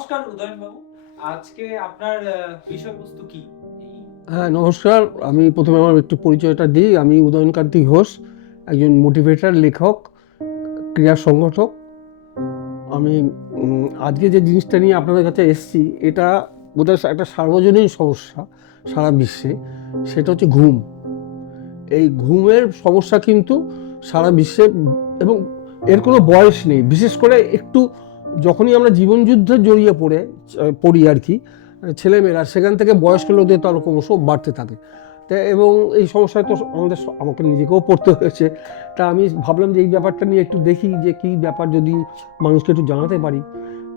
নমস্কার উদয়ন বাবু, আজকে আপনার বিষয়বস্তু কি? হ্যাঁ, নমস্কার। আমি প্রথমে আমার একটু পরিচয়টা দিই। আমি উদয়নকান্তি ঘোষ, একজন মোটিভেটর, লেখক, ক্রীড়া সংগঠক। আমি আজকে যে জিনিসটা নিয়ে আপনাদের কাছে এসেছি, এটা বোধহয় একটা সার্বজনীন সমস্যা সারা বিশ্বে। সেটা হচ্ছে ঘুম। এই ঘুমের সমস্যা কিন্তু সারা বিশ্বে, এবং এর কোনো বয়স নেই। বিশেষ করে একটু যখনই আমরা জীবনযুদ্ধে জড়িয়ে পড়ি আর কি, ছেলেমেয়েরা, সেখান থেকে বয়স্ক লোকদের তো আরও ক্রমশ বাড়তে থাকে। এবং এই সমস্যায় তো আমাকে নিজেকেও পড়তে হয়েছে। তা আমি ভাবলাম যে এই ব্যাপারটা নিয়ে একটু দেখি যে কী ব্যাপার, যদি মানুষকে একটু জানাতে পারি।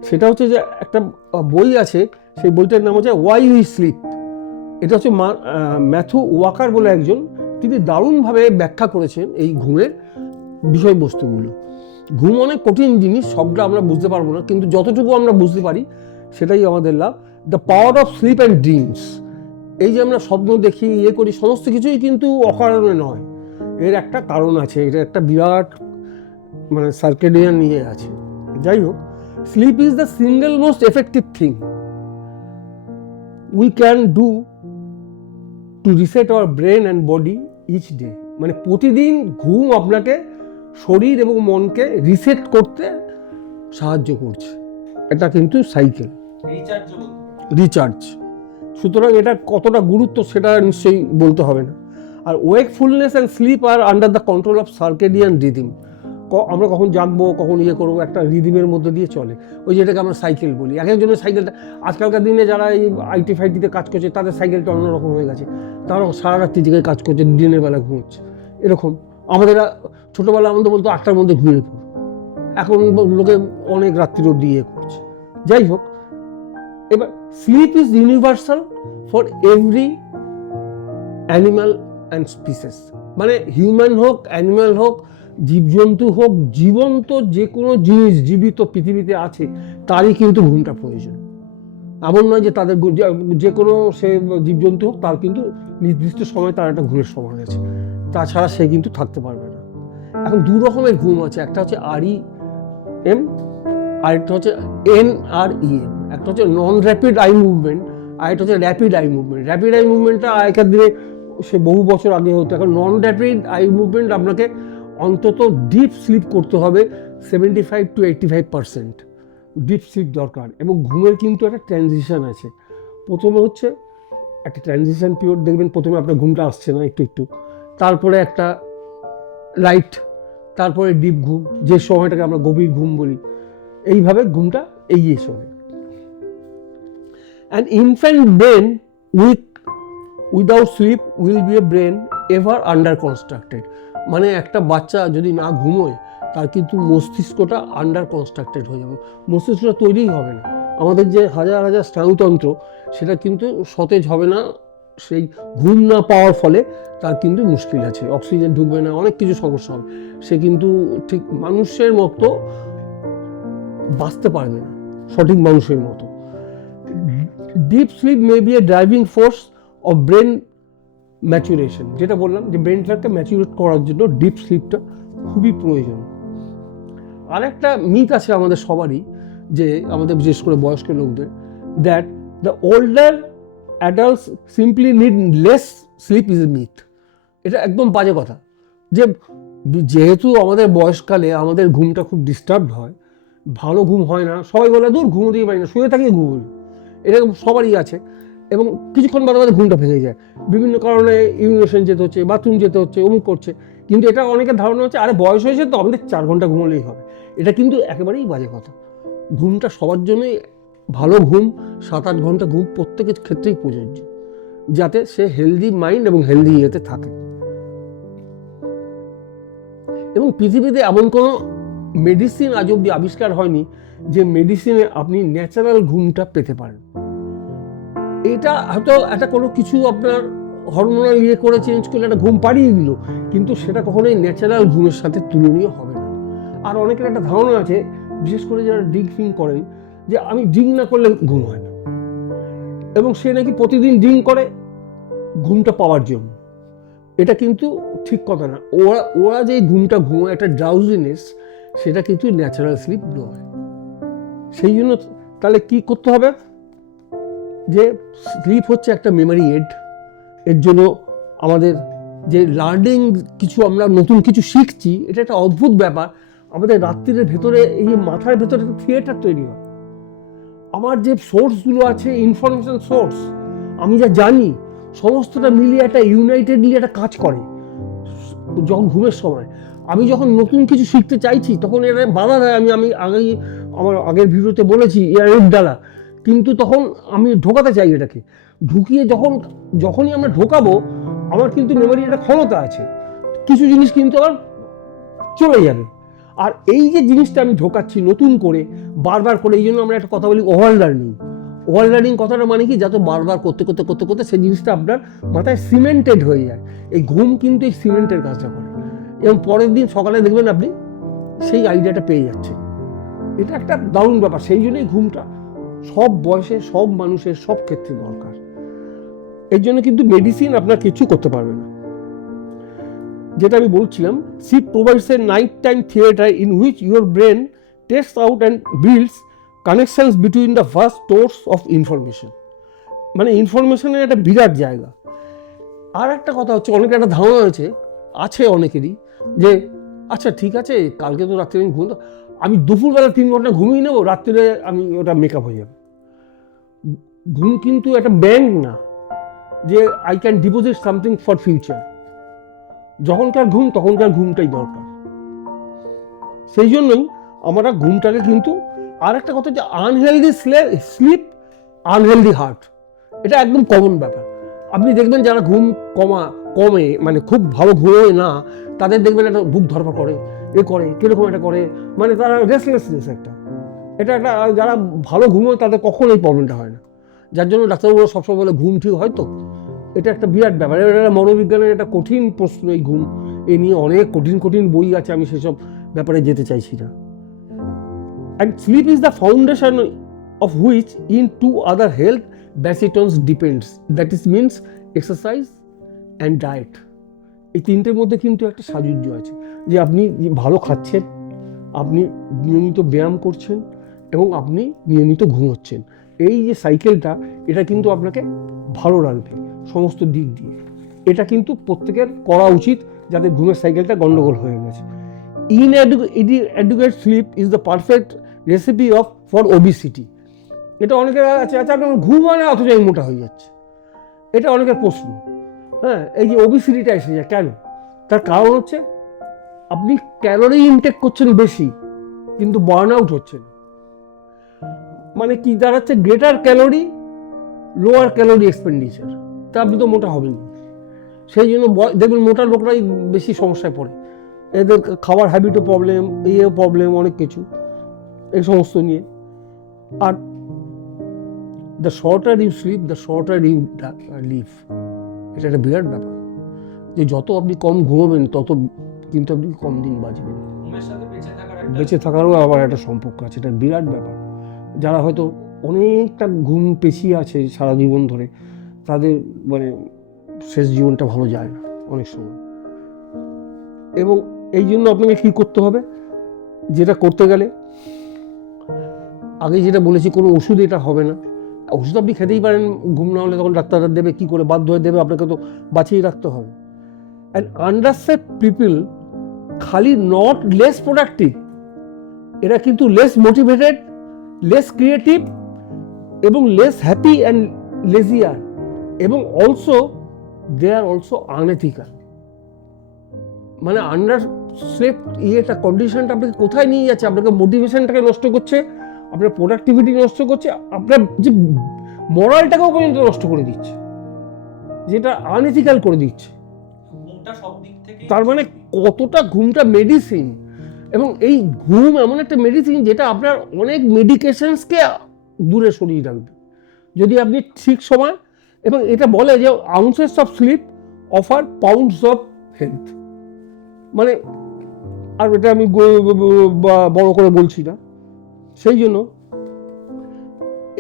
সেটা হচ্ছে যে একটা বই আছে, সেই বইটার নাম হচ্ছে ওয়াই উই স্লিপ। এটা হচ্ছে ম্যাথু ওয়াকার বলে একজন, তিনি দারুণভাবে ব্যাখ্যা করেছেন এই ঘুমের বিষয়বস্তুগুলো। ঘুম অনেক কঠিন জিনিস, সবটা আমরা বুঝতে পারবো না, কিন্তু যতটুকু আমরা বুঝতে পারি সেটাই আমাদের লাভ। The power of sleep and dreams. এই যে আমরা স্বপ্ন দেখি, করি, সমস্ত কিছুই কিন্তু অকারণে নয়, এর একটা কারণ আছে। এটা একটা বিরাট সার্কেডিয়ান নিয়ে আছে। যাই হোক, sleep is the single most effective thing we can do to reset our brain and body each day. প্রতিদিন ঘুম আপনাকে শরীর এবং মনকে রিসেট করতে সাহায্য করছে। এটা কিন্তু সাইকেল রিচার্জ। সুতরাং এটা কতটা গুরুত্ব সেটা নিশ্চয়ই বলতে হবে না। আর ওয়েকফুলনেস অ্যান্ড স্লিপ আর under the control of circadian rhythm. আমরা কখন জাগবো, কখন করবো, একটা রিদিমের মধ্যে দিয়ে চলে। ওই যেটাকে আমরা সাইকেল বলি। এক একজনের সাইকেলটা, আজকালকার দিনে যারা এই আইটি ফাইটিতে কাজ করছে, তাদের সাইকেলটা অন্যরকম হয়ে গেছে। তারা সারা রাত্রি জেগে কাজ করছে, দিনের বেলা ঘুমোচ্ছে। এরকম আমাদের ছোটোবেলা আমাদের বলতো 8টার মধ্যে ঘুমিয়ে পড়ো, এখন লোকে অনেক রাত্রির অবধি করছে। যাই হোক, এবার sleep is universal for every animal and species. Human হোক, অ্যানিম্যাল হোক, জীবজন্তু হোক, জীবন্ত যে কোনো জিনিস জীবিত পৃথিবীতে আছে, তারই কিন্তু ঘুমটা প্রয়োজন। এমন নয় যে তাদের যে কোনো সে জীবজন্তু হোক, তার কিন্তু নির্দিষ্ট সময় তার একটা ঘুমের সময় আছে, তাছাড়া সে কিন্তু থাকতে পারবে না। এখন দু রকমের ঘুম আছে, একটা হচ্ছে REM, আরেকটা হচ্ছে NREM। একটা হচ্ছে নন র্যাপিড আই মুভমেন্ট, আরেকটা হচ্ছে rapid eye movement. Rapid eye মুভমেন্টটা আগেকার দিনে, সে বহু বছর আগে হতো। এখন নন র্যাপিড আই মুভমেন্ট আপনাকে অন্তত ডিপ স্লিপ করতে হবে, 75 to 85% ডিপ স্লিপ দরকার। এবং ঘুমের কিন্তু একটা ট্রানজিশন আছে। প্রথমে হচ্ছে একটা ট্রানজিশন পিরিয়ড, দেখবেন প্রথমে আপনার ঘুমটা আসছে না, একটু একটু, তারপরে একটা লাইট, তারপরে ডিপ ঘুম, যে সময়টাকে আমরা গভীর ঘুম বলি। এইভাবে ঘুমটা এগিয়ে চলে। An infant brain without sleep will be a brain ever under constructed. একটা বাচ্চা যদি না ঘুমোয়, তার কিন্তু মস্তিষ্কটা আন্ডার কনস্ট্রাক্টেড হয়ে যাবে, মস্তিষ্কটা তৈরিই হবে না। আমাদের যে হাজার হাজার স্নায়ুতন্ত্র, সেটা কিন্তু সতেজ হবে না সেই ঘুম না পাওয়ার ফলে। তার কিন্তু মুশকিল আছে, অক্সিজেন ঢুকবে না, অনেক কিছু সমস্যা হবে। সে কিন্তু ঠিক মানুষের মতো বাঁচতে পারবে না, সঠিক মানুষের মতো। Deep sleep may B A driving force of brain maturation. যেটা বললাম যে ব্রেনটাকে ম্যাচুরেট করার জন্য ডিপ স্লিপটা খুবই প্রয়োজন। আরেকটা মিথ আছে আমাদের সবারই, যে আমাদের বিশেষ করে বয়স্ক লোকদের, that the older adults simply need less sleep is a myth. এটা একদম বাজে কথা। যেহেতু আমাদের বয়সকালে আমাদের ঘুমটা খুব ডিস্টার্ব হয়, ভালো ঘুম হয় না, সবাই বলে দূর ঘুমোতেই পারি না, শুয়ে থাকি ঘুম, এরকম সবারই আছে। এবং কিছুক্ষণ বাদে বাদে ঘুমটা ভেঙে যায়, বিভিন্ন কারণে ইউরিনেশন যেতে হচ্ছে, বাথরুম যেতে হচ্ছে, অমুক করছে। কিন্তু এটা অনেকের ধারণা হচ্ছে, আরে বয়স হয়েছে তো আমাদের 4 ঘন্টা ঘুমোলেই হবে। এটা কিন্তু একেবারেই বাজে কথা। ঘুমটা সবার জন্যই, ভালো ঘুম 7-8 ঘন্টা ঘুম প্রত্যেকের ক্ষেত্রেই প্রযোজ্য, যাতে সে হেলদি মাইন্ড এবং হেলদি ইয়েতে থাকে। এবং পৃথিবীতে এমন কোনো মেডিসিন আজ অব্দি আবিষ্কার হয়নি যে মেডিসিনে আপনি ন্যাচারাল ঘুমটা পেতে পারেন। এটা হয়তো একটা কোনো কিছু আপনার হরমোনাল করে চেঞ্জ করলে একটা ঘুম পাড়িয়ে দিল, কিন্তু সেটা কখনোই ন্যাচারাল ঘুমের সাথে তুলনীয় হবে না। আর অনেকের একটা ধারণা আছে, বিশেষ করে যারা ড্রিঙ্কিং করেন, যে আমি ড্রিঙ্ক না করলে ঘুম হয় না, এবং সে নাকি প্রতিদিন ড্রিঙ্ক করে ঘুমটা পাওয়ার জন্য। এটা কিন্তু ঠিক কথা না। ওরা যে ঘুমটা ঘুমোয়, একটা ড্রাউজিনেস, সেটা কিন্তু ন্যাচারাল স্লিপ নয়। সেই জন্য তাহলে কি করতে হবে, যে স্লিপ হচ্ছে একটা মেমোরি এড। এর জন্য আমাদের যে লার্নিং কিছু, আমরা নতুন কিছু শিখছি, এটা একটা অদ্ভুত ব্যাপার। আমাদের রাত্রির ভেতরে, এই মাথার ভেতরে একটা থিয়েটার তৈরি হয়। আমার যে সোর্সগুলো আছে, ইনফরমেশন সোর্স, আমি যা জানি সমস্তটা মিলিয়ে একটা ইউনাইটেডলি একটা কাজ করে যখন ঘুমের সময়। আমি যখন নতুন কিছু শিখতে চাইছি তখন এটা বাধা দেয়। আমি আমার আগের ভিডিওতে বলেছি এর দ্বারা, কিন্তু তখন আমি ঢোকাতে চাই এটাকে। ঢুকিয়ে যখনই আমরা ঢোকাবো, আমার কিন্তু মেমোরির একটা ক্ষমতা আছে, কিছু জিনিস কিন্তু আমার চলে যাবে। আর এই যে জিনিসটা আমি ঢোকাচ্ছি নতুন করে, বারবার করে, এই জন্য আমরা একটা কথা বলি ওভার লার্নিং। ওভার লার্নিং কথাটা মানে কি, যাতে বারবার করতে করতে করতে করতে সেই জিনিসটা আপনার মাথায় সিমেন্টেড হয়ে যায়। এই ঘুম কিন্তু এই সিমেন্টের কাজটা করে, এবং পরের দিন সকালে দেখবেন আপনি সেই আইডিয়াটা পেয়ে যাচ্ছেন। এটা একটা দারুণ ব্যাপার। সেই জন্যই ঘুমটা সব বয়সে, সব মানুষের, সব ক্ষেত্রে দরকার। এর জন্য কিন্তু মেডিসিন আপনার কিছু করতে পারবে না। যেটা আমি বলছিলাম, sleep provides a nighttime theater in which your brain tests out and builds connections between the vast stores of information. মানে ইনফরমেশনের একটা বিরাট জায়গা। আর একটা কথা হচ্ছে, অনেকের একটা ধারণা আছে অনেকেরই, যে আচ্ছা ঠিক আছে, কালকে তো রাত্রে আমি ঘুমো, আমি দুপুরবেলা 3 ঘন্টা ঘুমিয়ে নেবো, রাত্রে আমি ওটা মেকআপ হয়ে যাবে। ঘুম কিন্তু একটা ব্যাংক না যে I can deposit something for future. যখনকার ঘুম তখনকার ঘুমটাই দরকার। সেই জন্যই আমরা ঘুমটাকে কিন্তু, আর একটা কথা, যে আনহেলদি স্লিপ, আনহেলদি হার্ট, এটা একদম কমন ব্যাপার। আপনি দেখবেন যারা ঘুম কমে, মানে খুব ভালো ঘুমোয় না, তাদের দেখবেন একটা বুক ধরপড় করে, কিরকম একটা করে, মানে তারা রেস্টলেসনেস একটা, এটা একটা, যারা ভালো ঘুমোয় তাদের কখনো এই প্রবলেমটা হয় না। যার জন্য ডাক্তারবাবুরা সবসময় বলে ঘুম ঠিক হয় তো। এটা একটা বিরাট ব্যাপার। এটা মনোবিজ্ঞানের একটা কঠিন প্রশ্ন এই ঘুম। এ নিয়ে অনেক কঠিন কঠিন বই আছে, আমি সেসব ব্যাপারে যেতে চাইছি না। And sleep is the foundation of which in 2 other health bastions depends, that is means exercise and diet. এই তিনটের মধ্যে কিন্তু একটা সাযুজ্য আছে, যে আপনি ভালো খাচ্ছেন, আপনি নিয়মিত ব্যায়াম করছেন, এবং আপনি নিয়মিত ঘুমোচ্ছেন। এই যে সাইকেলটা, এটা কিন্তু আপনাকে ভালো রাখবে সমস্ত দিক দিয়ে। এটা কিন্তু প্রত্যেকের করা উচিত, যাদের ঘুমের সাইকেলটা গন্ডগোল হয়ে গেছে। inadequate sleep is the perfect recipe for obesity. এটা অনেকের আছে, আচ্ছা আপনার ঘুম হয় না অথচ আমি মোটা হয়ে যাচ্ছে, এটা অনেকের প্রশ্ন। হ্যাঁ, এই যে ওবিসিটিটা এসে যায় কেন, তার কারণ হচ্ছে আপনি ক্যালোরি ইনটেক করছেন বেশি, কিন্তু বার্ন আউট হচ্ছে না। মানে কি দাঁড়াচ্ছে, greater calorie, lower calorie expenditure, তা আপনি তো মোটা হবেন। সেই জন্য দেখবেন মোটা লোকরাই বেশি সমস্যায় পড়ে, এদের খাওয়ার হ্যাবিটও প্রবলেম, প্রবলেম, অনেক কিছু এই সমস্ত নিয়ে। আর the shorter you sleep, the shorter you live, এটা একটা বিরাট ব্যাপার, যে যত আপনি কম ঘুমাবেন তত কিন্তু আপনি কম দিন বাঁচবেন। বেঁচে থাকারও আবার একটা সম্পর্ক আছে, এটা বিরাট ব্যাপার। যারা হয়তো অনেকটা ঘুম পেছিয়ে আছে সারা জীবন ধরে, তাদের মানে শেষ জীবনটা ভালো যায় না অনেক সময়। এবং এই জন্য আপনাকে কী করতে হবে, যেটা করতে গেলে আগে যেটা বলেছি, কোনো ওষুধ এটা হবে না। ওষুধ আপনি খেতেই পারেন, ঘুম না হলে তখন ডাক্তাররা দেবে, কী করে বাধ্য হয়ে দেবে, আপনাকে তো বাঁচিয়ে রাখতে হবে। অ্যান্ড আন্ডারসেট পিপল খালি নট লেস প্রোডাক্টিভ, এরা কিন্তু লেস মোটিভেটেড, লেস ক্রিয়েটিভ, এবং লেস হ্যাপি অ্যান্ড লেজিয়ার, এবং also they are also unethical. মানে আন্ডার স্লেপ ইয়েটা, কন্ডিশনটা আপনাকে কোথায় নিয়ে যাচ্ছে, আপনাকে মোটিভেশনটাকে নষ্ট করছে, আপনার প্রোডাক্টিভিটি নষ্ট করছে, আপনার যে মরালটাকেও পর্যন্ত নষ্ট করে দিচ্ছে, যেটা আনএথিক্যাল করে দিচ্ছে। তার মানে কতটা ঘুমটা মেডিসিন, এবং এই ঘুম এমন একটা মেডিসিন যেটা আপনার অনেক মেডিকেশনসকে দূরে সরিয়ে রাখবে যদি আপনি ঠিক সময়। এবং এটা বলে যে ounces of sleep offer pounds of health. মানে আর এটা আমি বড় করে বলছি না। সেই জন্য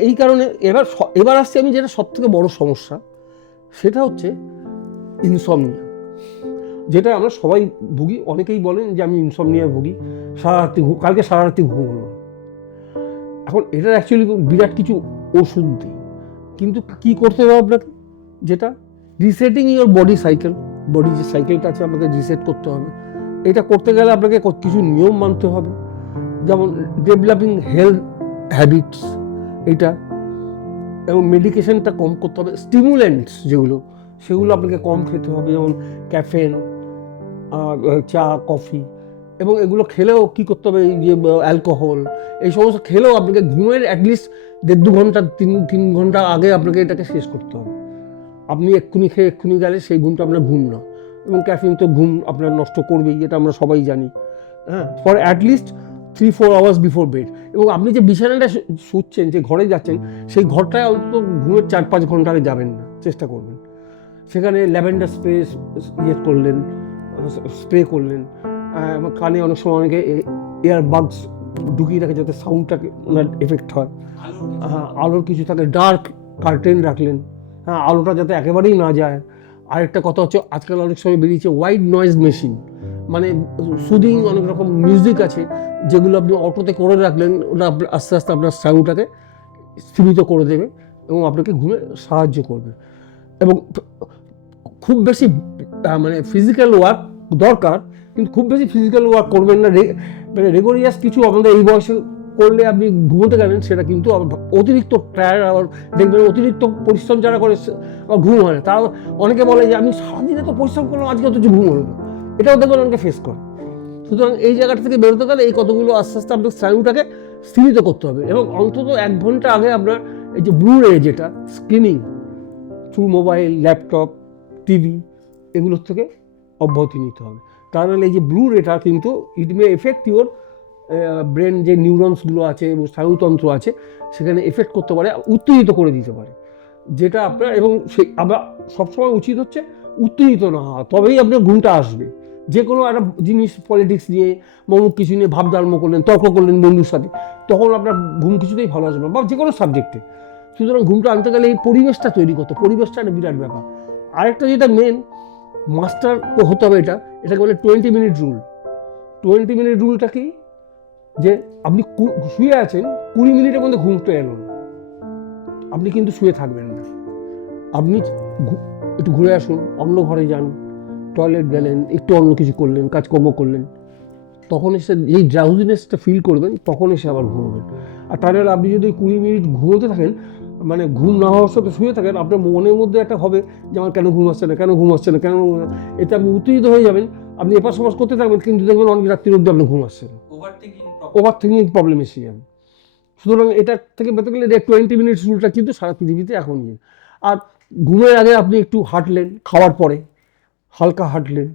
এই কারণে এবার আসছে আমি যেটা সব থেকে বড় সমস্যা, সেটা হচ্ছে ইনসমনিয়া, যেটা আমরা সবাই ভুগি। অনেকেই বলেন যে আমি ইনসমনিয়া ভুগি, কালকে সারা রাত্রি ঘুম হলো। এখন এটার অ্যাকচুয়ালি বিরাট কিছু ওষুধ দিই, কিন্তু কি করতে হবে আপনাকে, যেটা resetting your body cycle, body যে সাইকেলটা আছে আপনাকে রিসেট করতে হবে। এটা করতে গেলে আপনাকে কিছু নিয়ম মানতে হবে, যেমন ডেভেলপিং হেলথ হ্যাবিটস এটা, এবং মেডিকেশনটা কম করতে হবে, স্টিমুলেন্টস যেগুলো সেগুলো আপনাকে কম খেতে হবে, যেমন ক্যাফেন, চা, কফি, এবং এগুলো খেলেও কী করতে হবে, এই যে অ্যালকোহল, এই সমস্ত খেলেও আপনাকে ঘুমের অ্যাটলিস্ট 1.5-2 ঘন্টা 3 ঘন্টা আগে আপনাকে এটাকে শেষ করতে হবে। আপনি এক্ষুনি খেয়ে এক্ষুনি গেলে সেই ঘুমটা আপনার ঘুম না, এবং ক্যাফিন তো ঘুম আপনার নষ্ট করবেই, এটা আমরা সবাই জানি। হ্যাঁ, for at least 3-4 hours before bed. এবং আপনি যে বিছানাটা শুচ্ছেন, যে ঘরে যাচ্ছেন, সেই ঘরটায় অন্তত ঘুমের 4-5 ঘন্টা আগে যাবেন না, চেষ্টা করবেন। সেখানে ল্যাভেন্ডার করলেন, স্প্রে করলেন, কানে অনেক সময় অনেকে ইয়ারবাডস ঢুকিয়ে রাখে যাতে সাউন্ডটাকে ওনার এফেক্ট হয়। হ্যাঁ, আলোর কিছু থাকে, ডার্ক কার্টেন রাখলেন, হ্যাঁ, আলোটা যাতে একেবারেই না যায়। আরেকটা কথা হচ্ছে, আজকাল অনেক সময় বেরিয়েছে হোয়াইট নয়েজ মেশিন, মানে সুদিং অনেক রকম মিউজিক আছে যেগুলো আপনি অটোতে করে রাখলেন, ওটা আস্তে আস্তে আপনার সাউন্ডটাকে স্থিমিত করে দেবে এবং আপনাকে ঘুমে সাহায্য করবে। এবং খুব বেশি মানে ফিজিক্যাল ওয়ার্ক দরকার, কিন্তু খুব বেশি ফিজিক্যাল ওয়ার্ক করবেন না, মানে রেগুলার কিছু আমাদের এই বয়সে করলে আপনি ঘুমোতে গেলেন, সেটা কিন্তু অতিরিক্ত টায়ার, আবার দেখবেন অতিরিক্ত পরিশ্রম যারা করে ঘুম হয় না। তাও অনেকে বলে যে আমি সারাদিনে তো পরিশ্রম করলাম, আজকে অথচ ঘুম হলো না, এটাও দেখবেন অনেকে ফেস করে। সুতরাং এই জায়গাটা থেকে বেরোতে গেলে এই কতগুলো আস্তে আস্তে আপনার স্নায়ুটাকে স্থিমিত করতে হবে, এবং অন্তত 1 ঘন্টা আগে আপনার এই যে ব্লু রে, যেটা screening through mobile, laptop, TV, এগুলোর থেকে অব্যাহতি নিতে হবে। তার নাহলে এই যে ব্লু রেটা কিন্তু ইট মে এফেক্ট ইউর ব্রেন, যে নিউরনসগুলো আছে এবং স্নায়ুতন্ত্র আছে, সেখানে এফেক্ট করতে পারে, উত্তেজিত করে দিতে পারে, যেটা আপনার, এবং সেই আবার সবসময় উচিত হচ্ছে উত্তেজিত না হওয়া, তবেই আপনার ঘুমটা আসবে। যে কোনো একটা জিনিস, পলিটিক্স নিয়ে অমুক কিছু নিয়ে ভাবধার্ম করলেন, তর্ক করলেন বন্ধুর সাথে, তখন আপনার ঘুম কিছুতেই ভালো আসবে না, বা যে কোনো সাবজেক্টে। সুতরাং ঘুমটা আনতে গেলে এই পরিবেশটা তৈরি করতে, পরিবেশটা একটা বিরাট ব্যাপার। আরেকটা যেটা মেন মাস্টার হতে হবে, এটাকে বলে 20 মিনিট রুল। 20 মিনিট রুলটা কি, যে আপনি শুয়ে আছেন, 20 মিনিটের মধ্যে ঘুমটা এলো না, আপনি কিন্তু শুয়ে থাকবেন না, আপনি একটু ঘুরে আসুন, অন্য ঘরে যান, টয়লেট গেলেন, একটু অন্য কিছু করলেন, কাজকর্ম করলেন, তখন এসে এই ড্রাউজিনেসটা ফিল করবেন, তখন এসে আবার ঘুমোবেন। আর তাহলে আপনি যদি 20 মিনিট ঘুমোতে থাকেন, মানে ঘুম না হওয়ার সাথে শুয়ে থাকেন, আপনার মনের মধ্যে একটা হবে যে আমার কেন ঘুম আসছে না, কেন ঘুম আসছে না, কেন, এতে আপনি উত্তেজিত হয়ে যাবেন, আপনি এপাশ ওপাশ করতে থাকবেন, কিন্তু দেখবেন অনেক রাত্রির মধ্যে আপনার ঘুম আসছে না, ওভার থিঙ্কিং প্রবলেম এসে যাবে। সুতরাং এটা থেকে বেঁচে গেলে 20 মিনিট রুলটা কিন্তু সারা পৃথিবীতে এখন নিয়ে। আর ঘুমের আগে আপনি একটু হাঁটলেন, খাওয়ার পরে হালকা হাঁটলেন,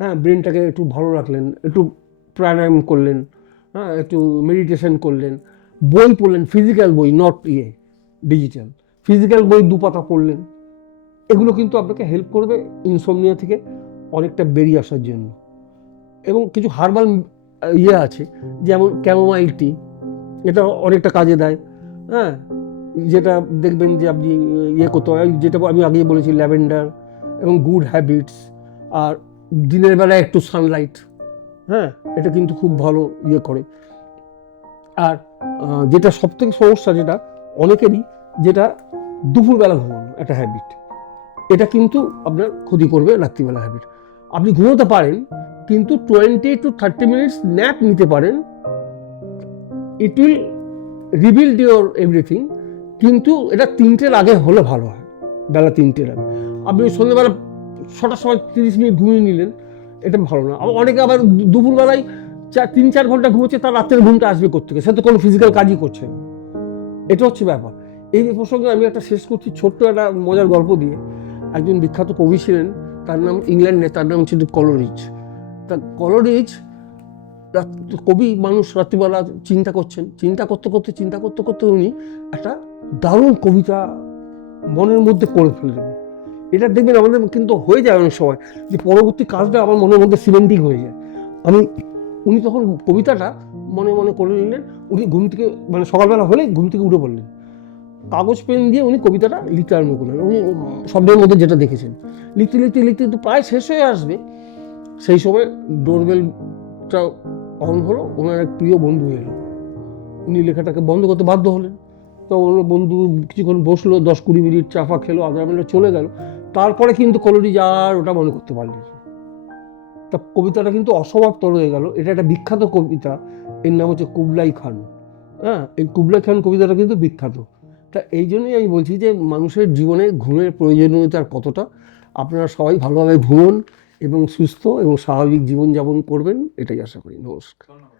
হ্যাঁ, ব্রেনটাকে একটু ভালো রাখলেন, একটু প্রাণায়াম করলেন, হ্যাঁ, একটু মেডিটেশন করলেন, বই পড়লেন, ফিজিক্যাল বই, নট ডিজিটাল, ফিজিক্যাল বই 2 পাতা পড়লেন, এগুলো কিন্তু আপনাকে হেল্প করবে ইনসমনিয়া থেকে অনেকটা বেরিয়ে আসার জন্য। এবং কিছু হার্বাল আছে, যেমন ক্যামোমাইল টি, এটা অনেকটা কাজে দেয়, হ্যাঁ, যেটা দেখবেন যে আপনি করতে হয়, যেটা আমি আগে বলেছি, ল্যাভেন্ডার এবং গুড হ্যাবিটস, আর দিনের বেলায় একটু সানলাইট, হ্যাঁ, এটা কিন্তু খুব ভালো করে। আর যেটা সবথেকে সমস্যা, যেটা অনেকেরই, যেটা দুপুরবেলা ঘুমানো একটা হ্যাবিট, এটা কিন্তু আপনার ক্ষতি করবে রাত্রিবেলা হ্যাবিট। আপনি ঘুমোতে পারেন, কিন্তু 20 to 30 মিনিটস ন্যাপ নিতে পারেন, it will rebuild your everything, কিন্তু এটা 3টের আগে হলে ভালো হয়, বেলা 3টের আগে। আপনি সন্ধ্যেবেলা 6টার সময় 30 মিনিট ঘুমিয়ে নিলেন, এটা ভালো না। অনেকে আবার দুপুরবেলায় 3-4 ঘন্টা ঘুমোচ্ছে, তার রাত্রের ঘুমটা আসবে কোত্থেকে, সে তো কোনো ফিজিক্যাল কাজই করছে না, এটা হচ্ছে ব্যাপার। এই প্রসঙ্গে আমি একটা শেষ করছি ছোট্ট একটা মজার গল্প দিয়ে। একজন বিখ্যাত কবি ছিলেন, তার নাম ইংল্যান্ডে, তার নাম ছিল কলোরিজ। তা কলোরিজ কবি মানুষ, রাত্রিবেলা চিন্তা করতে উনি একটা দারুণ কবিতা মনের মধ্যে করে ফেললেন। এটা দেখবেন আমাদের কিন্তু হয়ে যায় অনেক সময়, যে পরবর্তী কাজটা আমার মনের মধ্যে সিমেন্টিং হয়ে যায়। উনি তখন কবিতাটা মনে মনে করে নিলেন, উনি ঘুম থেকে, মানে সকালবেলা হলেই ঘুম থেকে উঠে পড়লেন, কাগজ পেন দিয়ে উনি কবিতাটা লিখতে আরম্ভ করলেন। উনি শব্দের মধ্যে যেটা দেখেছেন লিখতে প্রায় শেষ হয়ে আসবে, সেই সময় ডোরবেলটা অন হলো, ওনার এক প্রিয় বন্ধু এলো, উনি লেখাটাকে বন্ধ করতে বাধ্য হলেন। তো ওর বন্ধু কিছুক্ষণ বসলো, 10-20 মিনিট চাফা খেলো, আধা মিনিট চলে গেল, তারপরে কিন্তু কলোরিজ আর ওটা মনে করতে পারলেন না। তা কবিতাটা কিন্তু অসমাপ্ত রয়ে গেল। এটা একটা বিখ্যাত কবিতা, এর নাম হচ্ছে কুবলাই খান। হ্যাঁ, এই কুবলাই খান কবিতাটা কিন্তু বিখ্যাত। তা এই জন্যই আমি বলছি যে মানুষের জীবনে ঘুমের প্রয়োজনীয়তার কতটা। আপনারা সবাই ভালোভাবে ঘুমন এবং সুস্থ এবং স্বাভাবিক জীবনযাপন করবেন, এটাই আশা করি। নমস্কার। ধন্যবাদ।